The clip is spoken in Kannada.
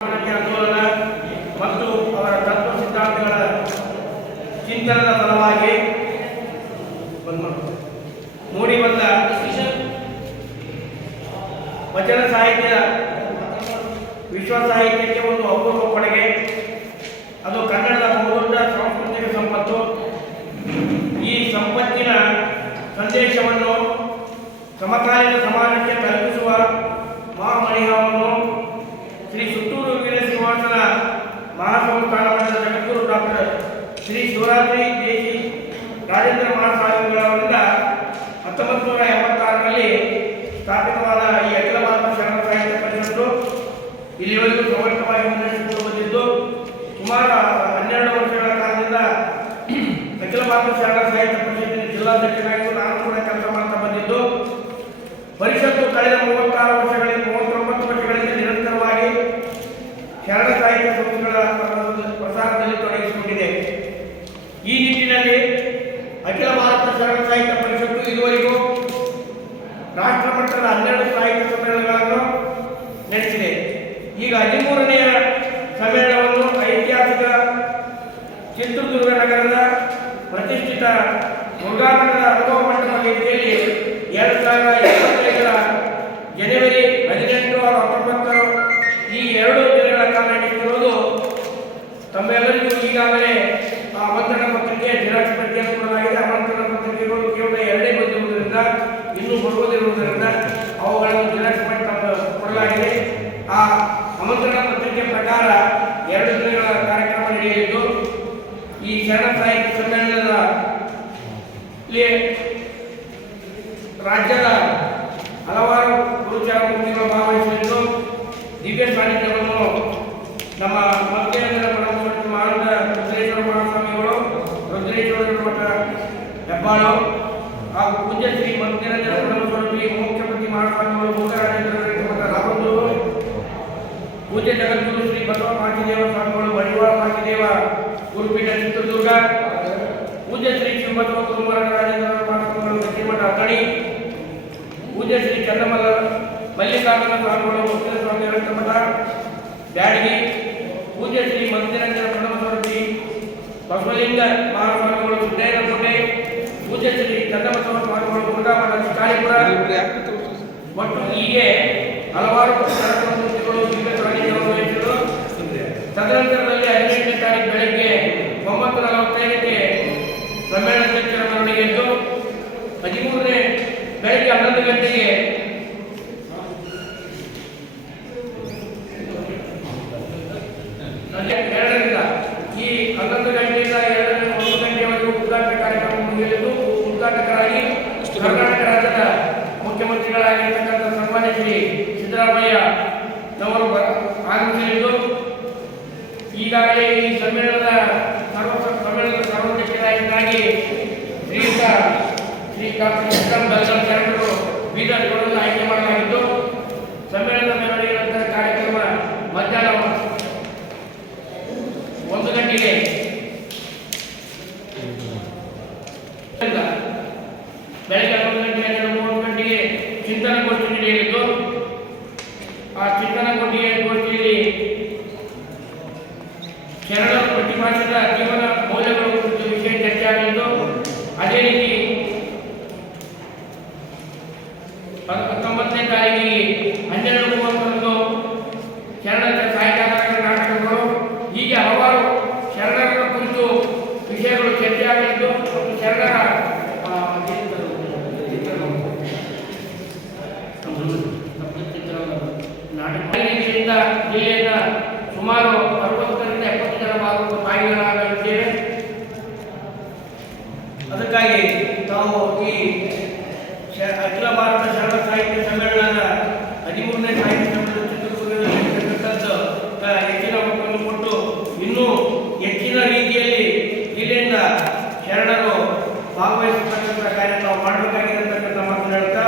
ಆಂದೋಲನ ಮತ್ತು ಅವರ ತತ್ವ ಸಿದ್ಧಾಂತಗಳ ಚಿಂತನದ ಪರವಾಗಿ. ಮೂಡಿ ಬಂದ ವಚನ ಸಾಹಿತ್ಯ ವಿಶ್ವ ಸಾಹಿತ್ಯಕ್ಕೆ ಒಂದು ಅಪೂರ್ವ ಕೊಡುಗೆ ಅದು ಕನ್ನಡದ ಬಹುದೊಡ್ಡ ಸಾಂಸ್ಕೃತಿಕ ಸಂಪತ್ತು ಈ ಸಂಪತ್ತಿನ ಸಂದೇಶವನ್ನು ಸಮಕಾಲೀನ ಸಮಾಜಕ್ಕೆ ತಲುಪಿಸುವ ಮಹಾಮಣಿಹವನ್ನು ಶ್ರೀ ಸುತ್ತೂರು ವೀರ ಶ್ರೀನಿವಾಸನ ಜಗದ್ಗುರು ಡಾಕ್ಟರ್ ಶ್ರೀ ಶಿವರಾತ್ರಿ ದೇಶಿ ರಾಜೇಂದ್ರ ಮಹಾಸ್ವಾಮಿಗಳವರಿಂದ ಹತ್ತೊಂಬತ್ತು ನೂರ ಎಂಬತ್ತಾರರಲ್ಲಿ ಸ್ಥಾಪಿತವಾದ ಈ ಅಖಿಲ ಭಾರತ ಶರಣ ಸಾಹಿತ್ಯ ಪರಿಷತ್ತು ಇಲ್ಲಿವರೆಗೂ ಸಮರ್ಥವಾಗಿ ಮುನ್ನಡೆಸಿಕೊಂಡು ಬಂದಿದ್ದು, ಸುಮಾರು ಹನ್ನೆರಡು ವರ್ಷಗಳ ಕಾಲದಿಂದ ಅಖಿಲ ಭಾರತ ಶರಣ ಸಾಹಿತ್ಯ ಪರಿಷತ್ತಿನ ಜಿಲ್ಲಾಧ್ಯಕ್ಷರಾಗಿ ನಾನು ಕೂಡ ಕೆಲಸ ಮಾಡ್ತಾ ಬಂದಿದ್ದು. ಪರಿಷತ್ತು ಕಳೆದ ಮೂವತ್ತಾರು ವರ್ಷಗಳಿಂದ ಶರಣ ಸಾಹಿತ್ಯ ಸಂಸ್ಥೆಗಳ ಪ್ರಸಾರದಲ್ಲಿ ತೊಡಗಿಸಿಕೊಂಡಿದೆ. ಈ ನಿಟ್ಟಿನಲ್ಲಿ ಅಖಿಲ ಭಾರತ ಶರಣ ಸಾಹಿತ್ಯ ಪರಿಷತ್ತು ಇದುವರೆಗೂ ರಾಷ್ಟ್ರ ಮಟ್ಟದ ಹನ್ನೆರಡು ಸಾಹಿತ್ಯ ಸಮ್ಮೇಳನಗಳನ್ನು ನಡೆಸಿದೆ. ಈಗ ಹದಿಮೂರನೆಯ ಸಮ್ಮೇಳನವನ್ನು ಐತಿಹಾಸಿಕ ಚಿತ್ರದುರ್ಗ ನಗರದ ಪ್ರತಿಷ್ಠಿತ ಮುರುಘಾಮಠದ ಅನುಭವ ಮಂಟಪ ವೇದಿಕೆಯಲ್ಲಿ ಎರಡು ಸಾವಿರದ ಇಪ್ಪತ್ತೈದರ ಜನವರಿ ಹದಿನೆಂಟು ಹಾಗೂ ರಾಜ್ಯದ ಹಲವಾರು ಗುರುಚರ ಮೂರ್ತಿಗಳು ಭಾಗವಹಿಸಿದ್ದು ದಿವ್ಯ ಸಾಹಿತ್ಯವನ್ನು ನಮ್ಮ ಮಲ್ಕೇಂದ್ರ ಪರಮೇಶ್ವರ ಮಾನದ ರುದ್ರೇಶ್ವರ ಮಹಾಸ್ವಾಮಿಗಳು, ರುದ್ರೇಶ್ವರ ಮಠ ಹೆಬ್ಬಾಳು ಹಾಗೂ ಪೂಜ್ಯ ಶ್ರೀ ಮಲ್ಕೇಂದ್ರ ಪರಮಸ್ವರೂಪಿ ಮುಖ್ಯಮಂತ್ರಿ ಮಹಾಸ್ವಾಮಿಗಳು ಭೂತರಾಜೇಂದ್ರ ರಾಮಂದೂರು ಪೂಜ್ಯ ಜಗದ್ಗುರು ಶ್ರೀ ಬಸವ ಮಾಚಿದೇವ ಸ್ವಾಮಿಗಳು ಮಡಿವಾಳ ಮಾಚಿದೇವ ಗುರುಪೀಠ ಚಿತ್ರದುರ್ಗ, ಪೂಜ್ಯ ಶ್ರೀ ಶಿವಬಸವ ಗುರುಮರ ರಾಜೇಂದ್ರ ಮಹಾಸ್ವಾಮಿಗಳು ಗಟ್ಟಿಮಠ ಅಥಣಿ ಪೂಜ್ಯ ಶ್ರೀ ಚಂದ್ರಮಲ್ಲ ಮಲ್ಲಿಕಾರ್ಜುನ ಸ್ವಾಮಿಗಳು ಮುಖ್ಯ ಸ್ವಾಮಿ ಮಠ ಬ್ಯಾಡಗಿ ಪೂಜ್ಯ ಶ್ರೀ ಮಂದಿರಂಜನ ಪ್ರಣವಸ್ವರೂಪಿ ಬಸವಲಿಂಗ ಮಹಾಸ್ವಾಮಿಗಳು ಸಿದ್ದಯ್ಯನಕೋಟೆ ಪೂಜ್ಯ ಶ್ರೀ ಚನ್ನಬಸವ ಸ್ವಾಮಿಗಳು ಮುರುಘಾಮಠ ಶಿಕಾರಿಪುರ ಮತ್ತು ಹೀಗೆ ಹಲವಾರು ಮೂರ್ತಿಗಳು ವಹಿಸಿದರು ತದನಂತರದಲ್ಲಿ ಹದಿನೆಂಟನೇ ತಾರೀಕು ಬೆಳಗ್ಗೆ ಒಂಬತ್ತು ನಲವತ್ತೈದಕ್ಕೆ ಸಮ್ಮೇಳನಾಧ್ಯಕ್ಷರ ಮೆರವಣಿಗೆ ಇದ್ದು ಹದಿಮೂರನೇ ಬೆಳಗ್ಗೆ ಹನ್ನೊಂದು ಗಂಟೆಗೆ ಎರಡರಿಂದ ಈ ಹನ್ನೊಂದು ಗಂಟೆಯಿಂದ ಎರಡರಿಂದ ಒಂದು ಗಂಟೆಯವರೆಗೂ ಉದ್ಘಾಟನಾ ಕಾರ್ಯಕ್ರಮ ಮುಗಿಯಲಿದ್ದು ಉದ್ಘಾಟಕರಾಗಿ ಕರ್ನಾಟಕ ರಾಜ್ಯದ ಮುಖ್ಯಮಂತ್ರಿಗಳಾಗಿರ್ತಕ್ಕಂಥ ಸನ್ಮಾನ್ಯ ಶ್ರೀ ಸಿದ್ದರಾಮಯ್ಯ ನವರು ಬ- ಆಗಮಿಸಲಿದ್ದು ಈಗಾಗಲೇ ಈ ಸಮ್ಮೇಳನದ ಸರ್ವ ಸಮ್ಮೇಳನದ ಸರ್ವಾಧ್ಯಕ್ಷರಾಗಿ ಶ್ರೀಯುತ ಒಂದು ಗಂಟೆಗೆ. ಬೆಳಗ್ಗೆ ಹನ್ನೊಂದು ಗಂಟೆ ಹನ್ನೆರಡು ಮೂರು ಗಂಟೆಗೆ ಚಿಂತನಗೋಷ್ಠಿ ನಡೆಯಲಿದ್ದು ಆ ಚಿಂತನಗೋಷ್ಠಿಯ ಶರಣರು ಭಾಗವಹಿಸತಕ್ಕಂಥ ಕಾರ್ಯ ಮಾಡಬೇಕಾಗಿದೆ ಮಾಡಬೇಕಾಗಿರತಕ್ಕಂಥ ಮಾತನ್ನು ಹೇಳ್ತಾ